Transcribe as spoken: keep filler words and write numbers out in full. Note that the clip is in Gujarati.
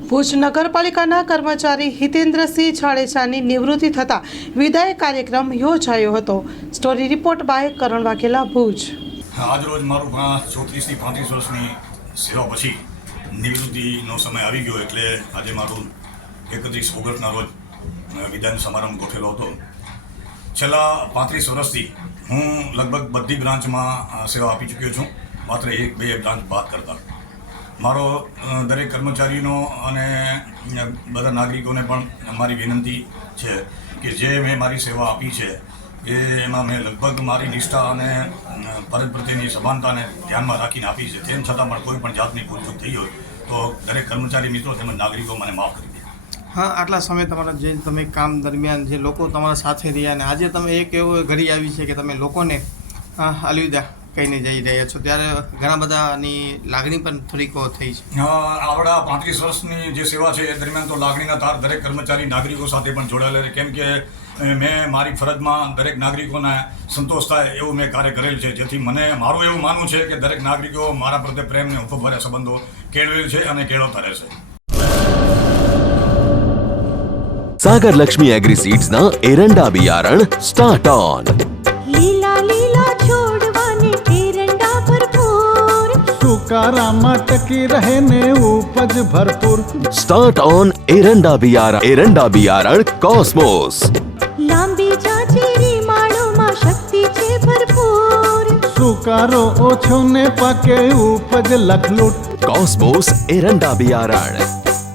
ભુજ નગરપાલિકાના કર્મચારી હિતેન્દ્રસિંહ જાડેજાની નિવૃત્તિ થતા વિદાય કાર્યક્રમ યોજાયો હતો. Story report by Karan Vaghela, Bhuj. આજરોજ મારું ચોત્રીસથી પાંત્રીસ વર્ષની સેવા પછી નિવૃત્તિનો સમય આવી ગયો, એટલે આજે મારું એકત્રીસ ઓગસ્ટના રોજ વિદાયનો સમારંભ ગોઠવેલો હતો. છેલ્લા પાંત્રીસ વર્ષથી હું લગભગ બધી બ્રાન્ચમાં સેવા આપી ચૂક્યો છું, માત્ર એક બે બ્રાન્ચ બાદ કરતા. મારો દરેક કર્મચારીનો અને બધા નાગરિકોને પણ મારી વિનંતી છે કે જે મેં મારી સેવા આપી છે એ એમાં મેં લગભગ મારી નિષ્ઠા અને ફરજ પ્રત્યેની સભાનતાને ધ્યાનમાં રાખીને આપી છે. તેમ છતાં પણ કોઈ પણ જાતની ભૂલચૂક થઈ હોય તો દરેક કર્મચારી મિત્રો તેમજ નાગરિકો મને માફ કરી દે. હા, આટલા સમય તમારા જે તમે કામ દરમિયાન જે લોકો તમારા સાથે રહ્યા અને આજે તમે એક એવો ઘડી આવી છે કે તમે લોકોને અલવિદા કહીને જઈ રહ્યા છો, ત્યારે ઘણા બધાની લાગણી પણ થોડીક થઈ છે. આવડા પાંત્રીસ વર્ષની જે સેવા છે એ દરમિયાન તો લાગણીના તાર દરેક કર્મચારી નાગરિકો સાથે પણ જોડાયેલા રહે, કેમ કે મેં મારી ફરજમાં દરેક નાગરિકોને સંતોષ થાય એવું મેં કાર્ય કરેલ છે, જેથી મને મારું એવું માનવું છે કે દરેક નાગરિકો મારા પ્રત્યે પ્રેમને ઉપભર્યા સંબંધો કેળવેલ છે અને કેળવતા રહેશે. सागर लक्ष्मी एग्रीसीड्स ना एरंडा बियारण स्टार्ट ऑन. લીલા લીલા છોડવાને એરંડા ભરપૂર, સુકારામાં ટકી રહે ને ઉપજ ભરપૂર. स्टार्ट ऑन एरंडा बियारण एरंડા बियारण कॉस्मोस. લાંબી જાચેરી માળોમાં શક્તિ છે ભરપૂર, સુકારો ઓછો ને પાકે ઉપજ લખલૂટ. कॉस्मोस एरंડા बियारण